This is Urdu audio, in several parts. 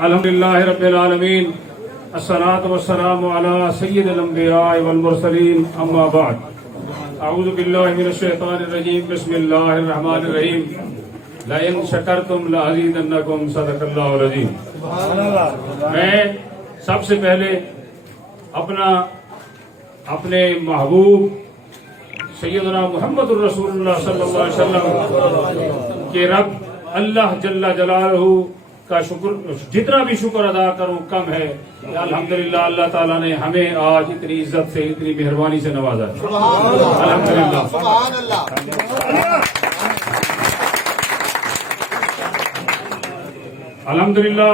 الحمدللہ رب العالمین الصلاۃ والسلام علی سید الانبیاء والمرسلین اما بعد اعوذ باللہ من الشیطان الرجیم بسم اللہ الرحمن الرحیم لئن شکرتم لازیدنکم صدق اللہ العظیم۔ میں سب سے پہلے اپنے محبوب سیدنا محمد الرسول اللہ صلی اللہ علیہ وسلم کے رب اللہ جل جلالہ کا شکر، جتنا بھی شکر ادا کروں کم ہے کہ الحمدللہ اللہ تعالیٰ نے ہمیں آج اتنی عزت سے، اتنی مہربانی سے نوازا ہے۔ الحمدللہ الحمدللہ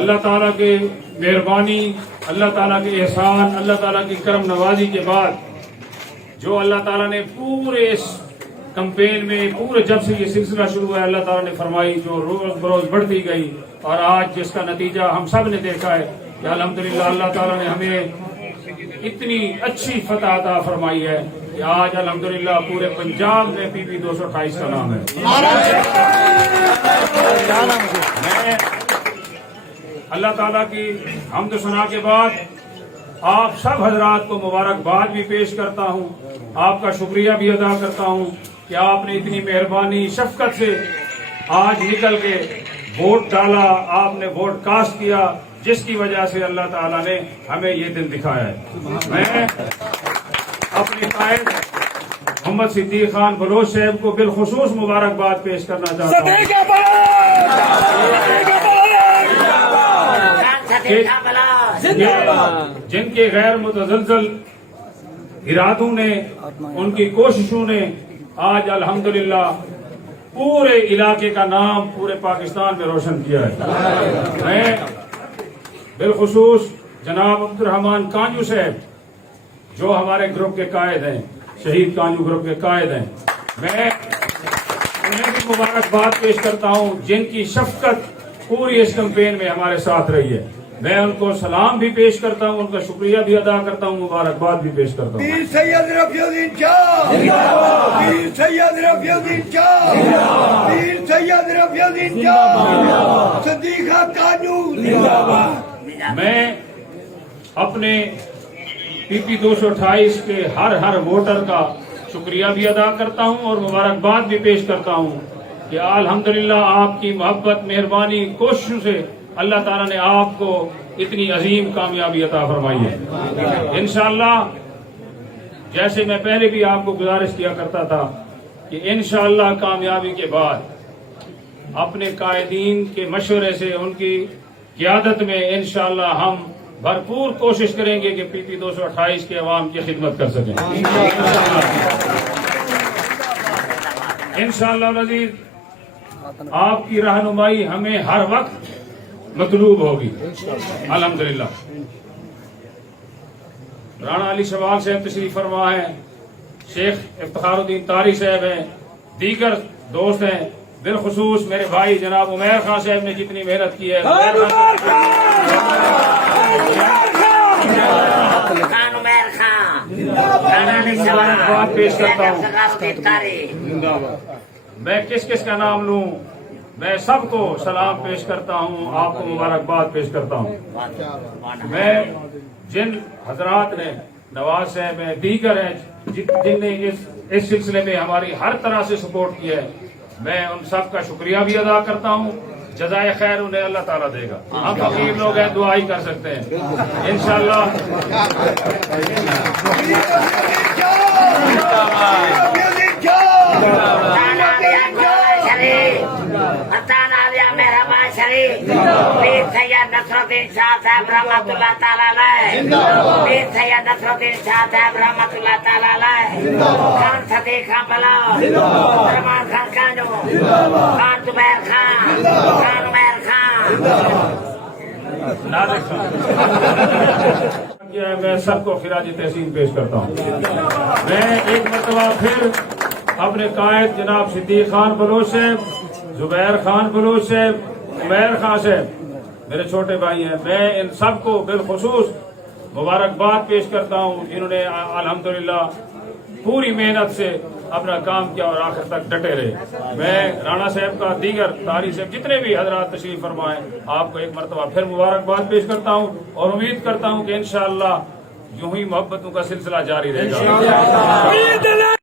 اللہ تعالیٰ کے مہربانی، اللہ تعالیٰ کے احسان، اللہ تعالیٰ کی کرم نوازی کے بعد جو اللہ تعالیٰ نے پورے اس کمپین میں، پورے جب سے یہ سلسلہ شروع ہوا ہے، اللہ تعالیٰ نے فرمائی جو روز بروز بڑھتی گئی، اور آج جس کا نتیجہ ہم سب نے دیکھا ہے کہ الحمدللہ اللہ تعالیٰ نے ہمیں اتنی اچھی فتح عطا فرمائی ہے کہ آج الحمدللہ پورے پنجاب میں پی پی 228 کا نام ہے۔ میں اللہ تعالیٰ کی حمد و ثنا کے بعد آپ سب حضرات کو مبارکباد بھی پیش کرتا ہوں، آپ کا شکریہ بھی ادا کرتا ہوں کہ آپ نے اتنی مہربانی شفقت سے آج نکل کے ووٹ ڈالا، آپ نے ووٹ کاسٹ کیا، جس کی وجہ سے اللہ تعالیٰ نے ہمیں یہ دن دکھایا ہے۔ میں اپنے قائد محمد صدیق خان بلوچ صاحب کو بالخصوص مبارکباد پیش کرنا چاہتا ہوں جن کے غیر متزلزل ارادوں نے، ان کی کوششوں نے آج الحمدللہ پورے علاقے کا نام پورے پاکستان میں روشن کیا ہے۔ میں بالخصوص جناب عبد الرحمان کانجو صاحب جو ہمارے گروپ کے قائد ہیں، شہید کانجو گروپ کے قائد ہیں، میں انہیں بھی مبارکباد پیش کرتا ہوں جن کی شفقت پوری اس کمپین میں ہمارے ساتھ رہی ہے۔ میں ان کو سلام بھی پیش کرتا ہوں، ان کا شکریہ بھی ادا کرتا ہوں، مبارکباد بھی پیش کرتا ہوں۔ پیر سید رفیع الدین شاہ، پیر سید رفیع الدین شاہ، پیر سید رفیع الدین شاہ، صدیق کانجو۔ میں اپنے پی پی 228 کے ہر ووٹر کا شکریہ بھی ادا کرتا ہوں اور مبارکباد بھی پیش کرتا ہوں کہ الحمدللہ آپ کی محبت، مہربانی، کوششوں سے اللہ تعالیٰ نے آپ کو اتنی عظیم کامیابی عطا فرمائی ہے۔ انشاءاللہ جیسے میں پہلے بھی آپ کو گزارش کیا کرتا تھا کہ انشاءاللہ کامیابی کے بعد اپنے قائدین کے مشورے سے، ان کی قیادت میں انشاءاللہ ہم بھرپور کوشش کریں گے کہ پی پی 228 کے عوام کی خدمت کر سکیں انشاءاللہ العزیز۔ آپ کی رہنمائی ہمیں ہر وقت مطلوب ہوگی الحمدللہ۔ رانا علی شوال صاحب تشریف فرما ہے، شیخ افتخار الدین طاری صاحب ہیں، دیگر دوست ہیں، بالخصوص میرے بھائی جناب عمیر خان صاحب نے جتنی محنت کی ہے، بات پیش کرتا ہوں۔ میں کس کا نام لوں؟ میں سب کو سلام پیش کرتا ہوں، آپ کو مبارکباد پیش کرتا ہوں۔ میں جن حضرات نے، نواز صاحب ہیں، دیگر ہیں، جن نے اس سلسلے میں ہماری ہر طرح سے سپورٹ کیا ہے، میں ان سب کا شکریہ بھی ادا کرتا ہوں۔ جزائے خیر انہیں اللہ تعالیٰ دے گا۔ ہم فقیر لوگ ہیں، دعا ہی کر سکتے ہیں انشاءاللہ۔ پیر سید نصر الدین شاہ صاحب رحمۃ اللہ تعالیٰ علیہ، پیر سید نصر الدین شاہ صاحب رحمۃ اللہ تعالیٰ علیہ، خان صدیق خان بلوچ، رحمان خان کانجو، خان زبیر خان، خان عمیر خان۔ میں سب کو خراج تحسین پیش کرتا ہوں۔ میں ایک مرتبہ پھر اپنے قائد جناب صدیق خان بلوچ صاحب، زبیر خان بلوچ صاحب، عمیر خان صاحب میرے چھوٹے بھائی ہیں، میں ان سب کو بالخصوص مبارکباد پیش کرتا ہوں جنہوں نے الحمدللہ پوری محنت سے اپنا کام کیا اور آخر تک ڈٹے رہے. میں رانا صاحب کا دیگر طاہری صاحب جتنے بھی حضرات تشریف فرمائیں آپ کو ایک مرتبہ پھر مبارکباد پیش کرتا ہوں اور امید کرتا ہوں کہ انشاءاللہ یوں ہی محبتوں کا سلسلہ جاری رہے گا.